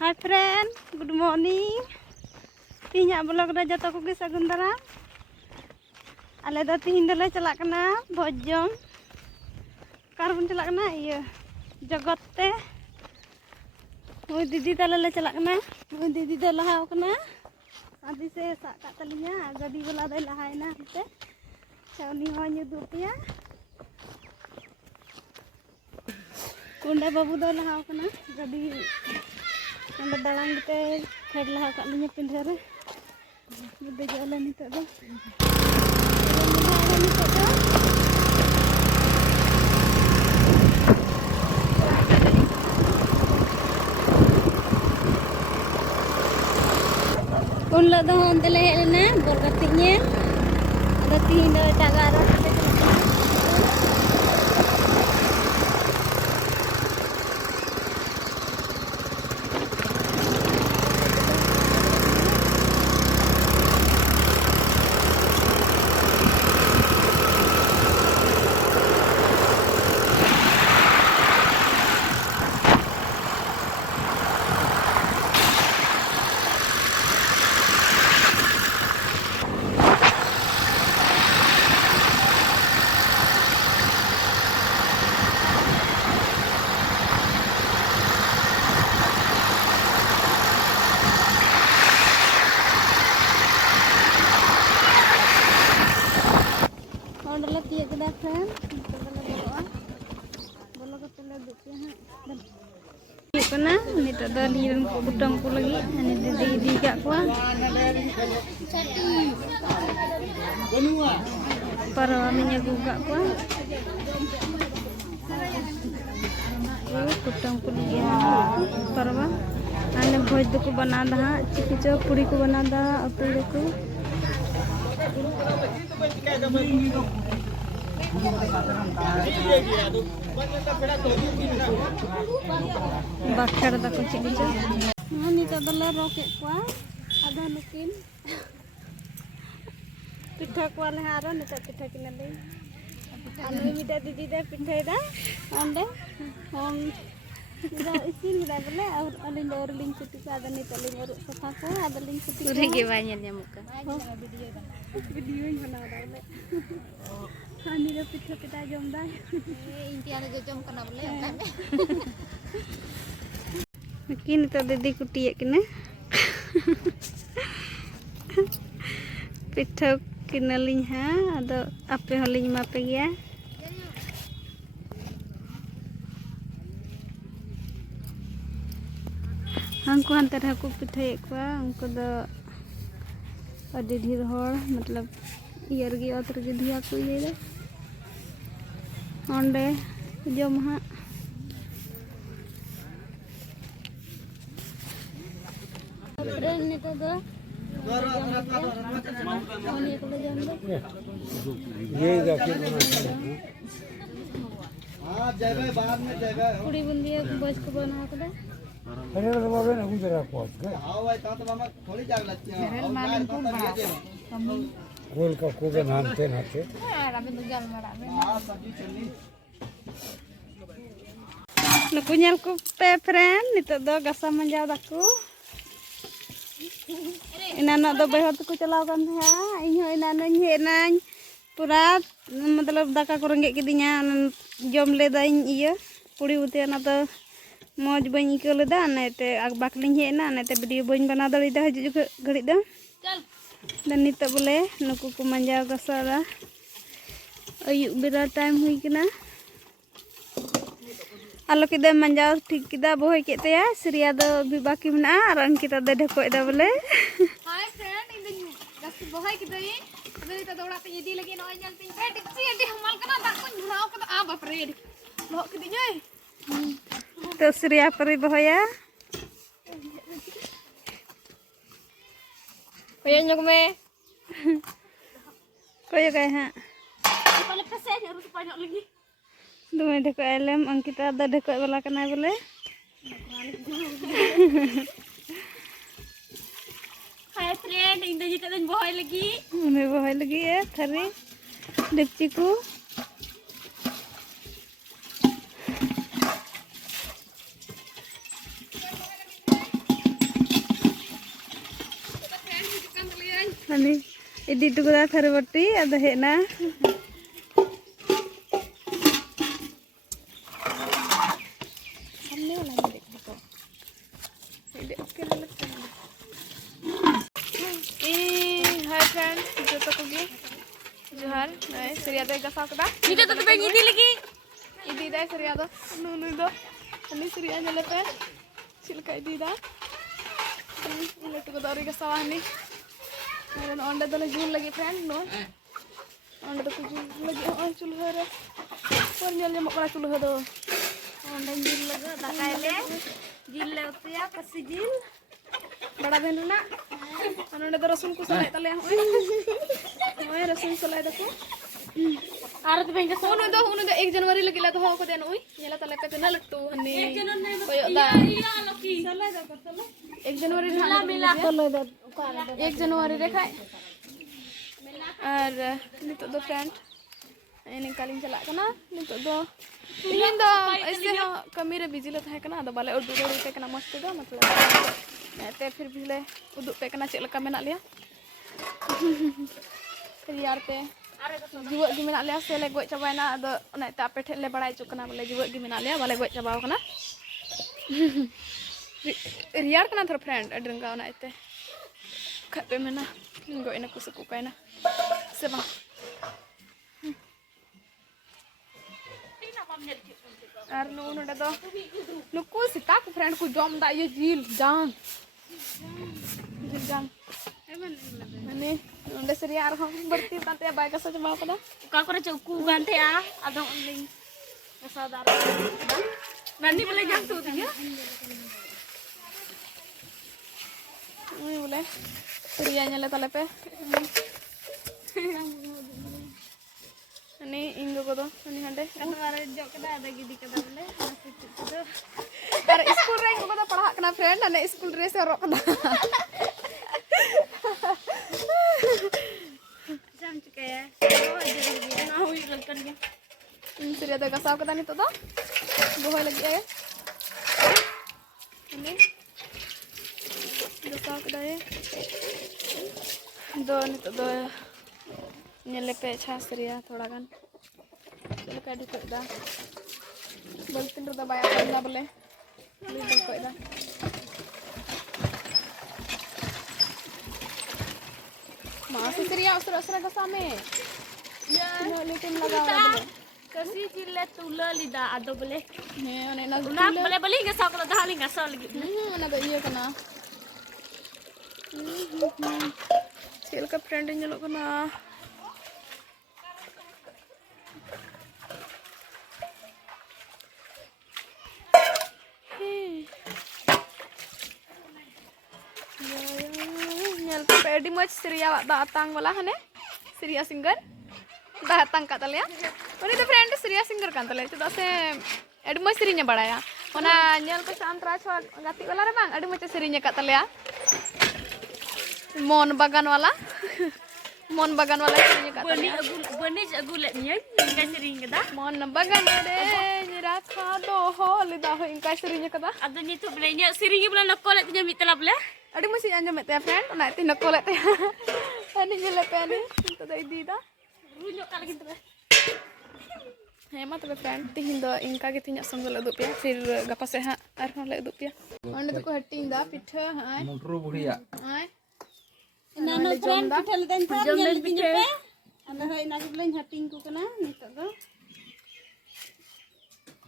Hi friend, good morning. तीन blog रे जतो को सगुन दाराम। आले दो तीन दले चला कना भोज जम। कार बन चला कना इया जगत ते। ओई दीदी ताले ले चला कना। ओई दीदी दे लहाव कना। आदि से सा का तलिया गाड़ी वाला दे लहायना ते। चौनी हो युदु पिया। कुंडा बाबू दे लहाव कना गाड़ी अंदर दालांग ते फेर लहा का लिया पिंढे रे बुद्ध जला नितो दो उन लो दो अंते ले हेलना बोर गतिक ñel ada tihin do jaga ro ᱚᱸᱰᱮᱞᱮ ᱛᱤᱭᱟᱹᱜ ᱠᱮᱫᱟ ᱯᱷᱨᱮᱱᱰ ᱱᱤᱛᱚᱜ ᱫᱚᱞᱮ ᱵᱚᱞᱚᱜᱼᱟ ᱵᱚᱞᱚ ᱠᱟᱛᱮ ᱞᱮ ᱫᱩᱲᱩᱵ ᱯᱮᱭᱟ ᱦᱟᱸᱜ ᱦᱩᱭᱩᱜ ᱠᱟᱱᱟ ᱱᱤᱛᱚᱜ ᱫᱚ ᱱᱤᱨᱟᱹᱱ ᱠᱚ ᱠᱩᱴᱟᱹᱢ ᱠᱚ ᱞᱟᱹᱜᱤᱫ ᱦᱟᱱᱤ ᱫᱤᱫᱤ ᱤᱫᱤ ᱠᱟᱜ ᱠᱚᱣᱟ ᱯᱟᱨᱣᱟ ᱢᱤᱧ ᱟᱹᱜᱩ ᱠᱟᱜ ᱠᱚᱣᱟ कुटुम को लिए परवा आने भोज दो को बना दा चिकिचो पूरी को बना दा अतुल को बाखर दा को चिकिचो नितो दले रोके को आधा नुकिन पिठा को ले हारो नितो पिठा किनले आलू मिटा दीदी दे पिठा दा अंडे हम दा इसिन दा बोले और अलिन और लिंक कुटी का दनी तलिन और सफा को आदा लिंक कुटी पूरी के बाय ᱧᱮᱞ वीडियो इन बना दा बोले हानी रे पिठा पिठा जम दा इंडिया रे जम कना बोले किन तो दीदी कुटिए किने पिठा किनलिन हा आदो आपे हलिन मापे गया हमको अंतर है को पिठाई को उनको दो अड़ी ढेर होड़ मतलब इयर गी अतर गी धिया को ये ओंडे जम हा नितो दो ये हां जगह बाद में जगह पूरी बुंदी बज को बना कदा अरे तो बाबे ना गुजरा पहुंच गए हां भाई ता तो मामा थोड़ी जाग लगती है और मार तो गोल का को के नाम थे नाते रामे तो जाल मारा हां सब्जी चली नुकु ñel को पे फ्रेंड नितो दो गसा मंजाव दाकू इनाना दो बेहद को चलाव कान था इन इनाना हेना पूरा मतलब दाका को रंगे किदिया जम लेदाइन इया पूरी उते ना तो मौज बन इको लेदा नेते बाकलिन हेना नेते वीडियो बन बना दड़ीदा हजु घड़ी दा चल नित बोले नुकु को मंजाव गसादा अयु बेरा टाइम हुई कना आलो किदे मंजाव ठीक किदा बोय केतेया सिरिया दो भी बाकी मना और अंकिता दे ढकोयदा बोले हाय फ्रेंड इन गस बोय किदई मेरी तो दौड़ा पे इदी लगी नय जल पिन पे टिक्सी एडी हमाल कना दा को भराव कदा आ बाप रे लो किदिए तो सिरिया परी बहया कोई जग में कोई गए हां पहले फसे हरू तो पानो लगी दुमे ढको एलम अंकिता द ढको वाला कना बोले हाय फ्रेंड इन दजी तन बहय लगी है थरी डेक्ची को Ani idi tu kada tharibati ada hena. Hai friends, joto kogi Johar, nah Surya tuh gasak kada. Itu tuh pengen ngidi lagi. Idi dah Surya tuh, nunu itu, ini Surya nyala pe, cilka idi dah. Ini tuh kada orang gasak nih. Dan onda tuh lagi jul lagi friend, no. Onda tuh jul lagi, oh culha re. Warnanya mau kena culha tuh. Onda jil lagi, tak kaile. Jil lewat ya, kasih jil. बड़ा बहन ना उन्होंने तो रसूल को सलाह तले ओए रसूल सलाह देखो आरत बेंगे उन्होंने 1 जनवरी लगी ला तो हो को देन ओए येला तले पे ना लगतो हनी कोयो दा 1 जनवरी मिला मिला कर लो 1 जनवरी रे खाए और नितो दो फ्रेंड एने कालिन चला कना नितो दो तीन दो ऐसे कमी रे बिजी ले थाए कना दो बाले उर्दू पे कना मस्त दो मतलब ते फिर भी ले उदुग पे कना चेक लका मेना लिया रियार ते जुवा गी मेना लिया से ले गोय चाबायना अदो ओना ते आपे ठे ले बड़ाय चुक कना बोले जुवा गी मेना लिया बाले गोय चाबाव कना रियार कना थोर फ्रेंड अडरंगा ओना ते खपे मेना गोय ना कुसुकु कायना से बा और नोडे दो नुकु सीता को फ्रेंड को जम दा ये जील जान जिल माने नोडे सरिया आर हम बरती ताते बाय का सच बा पदा का करे चौकू गांथे आ आदो ऑनलाइन सादार नन्नी बोले जान तू दिया ओए बोले सरिया nyale tale pe ini inggo ko do ini hande कनवारे जो कदा ada gidi kada बोले Ar school re ko da padha kana friend ane school dress horok kana jam चुके है ओ जरूरी ना हुई ललकन के Surya tuh gasaw kada nito do bohoy lagi ay ini gasaw kada ay do nito do nyelepe cha Surya थोड़ा gan चलो का dikit dah boltin rada bayar karena boleh lebih kok dah masih Surya usra gasaw me या mau litin lagaw कसी जिले तुला लिदा आदो बोले nih ane na ना बोले बोली के Sakla दहाली ngasal lagi ana ba iya kana sil ka friend nyelo kana nyel pe edi moch Surya datang wala hane Surya singer datang ka talia uni to friend Surya singer kan talia cheda se edi moch serinya badaya ona nyel pe santra chwa gati wala re bang edi moch serinya ka talia mon bagan wala serinya ka बनी talia अगु बनी अगु ले निय इनका सरिंग कदा mon bagan ade nyira khado hol da ho ingka serinya kada आदो नि तो बोले निय सरिंग बोले नको ले तिnya mitela बोले adi masih anjam ya friend ona ti nakolet ya ani nyele pe ani to dai di da runyok kali gitu hemat be friend tihin do ingka ge tinya songgol uduk ya fir gapa se ha arhon le uduk ya onde to ko hating da pitha hai मुंट्रू बुढ़िया hai नानो friend pithla then था जल पिठे ana hai na ge lain hating ku kana nito do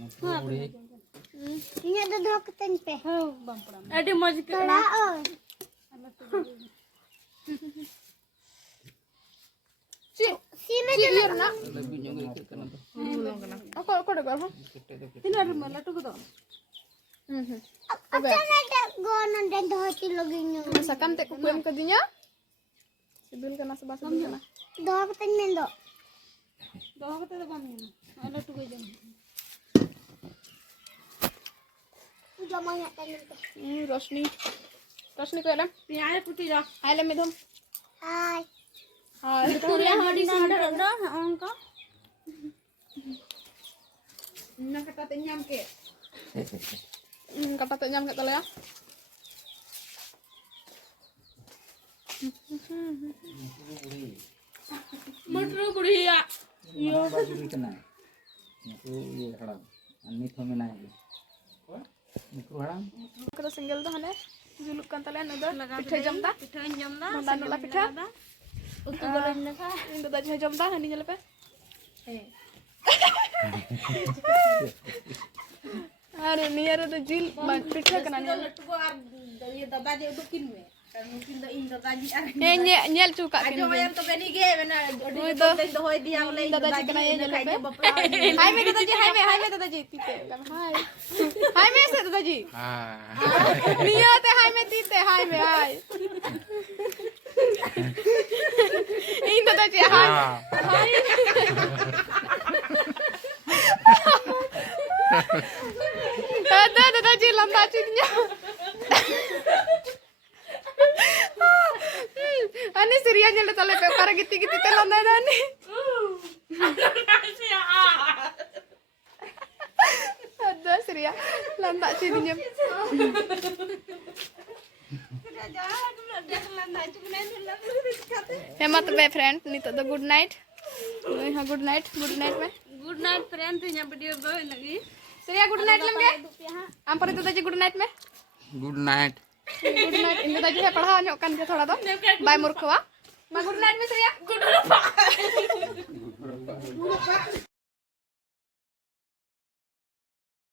मुंट्रू बुढ़ी inya do do keten pe हो बम्पड़ा अडे मज करा si me je na lebih nyong ikut kan tuh ako de ba tina rum la tu ko do अच्छा ना गोन den do hati lagi nyu sakam te ku kuem kadinya sibil kana sebas kana do keten mendo do kete do bam ni ala tu ko jam jamanya tanya रोशनी को alum पियाज पुटी जा आइले में धम हाय हां पूरा हडी संडर रो उनका ना kata te nyam ke kata te nyam ke tala ya मटर बुढ़िया यो बाजुरी कना नुकु ये हड़ाम अन्नी थो में नाय नुकु हड़ाम करो सिंगल तो हने जुलुक kan talen udah पिठे जमता पिठाइन जमदा नंदा नोला पिठा उतु बोलेन नखा इन दादा जे जमता हनी जले पे अरे नियर तो जिल पिठा कना ने लटको आर ये दादा जे दुकिन में नुकिन द इन दादा जी आर ने नेल चुका आजो वयम तो बेनी गे बेना ओय तो तो तो होय दिया बोले दादा जी कना ये जले पे हाय में दादा जी तीते हाय में से दादा जी नियते हाय में तीते हाय में हाय इन दादा जी हाय दादा जी लंबा चिन्या ani serianya le tale pe para gitu te landa dani ada seria landa sininya hemat be friend nito do good night good night में गुड नाइट फ्रेंड तिnya वीडियो बो लगी seria good night lem ge am पर तो good night में good night good night in दादा जी है पढ़ा ᱧᱚᱜ kan थोड़ा तो बाय मूर्खवा मा गुड नाइट में seria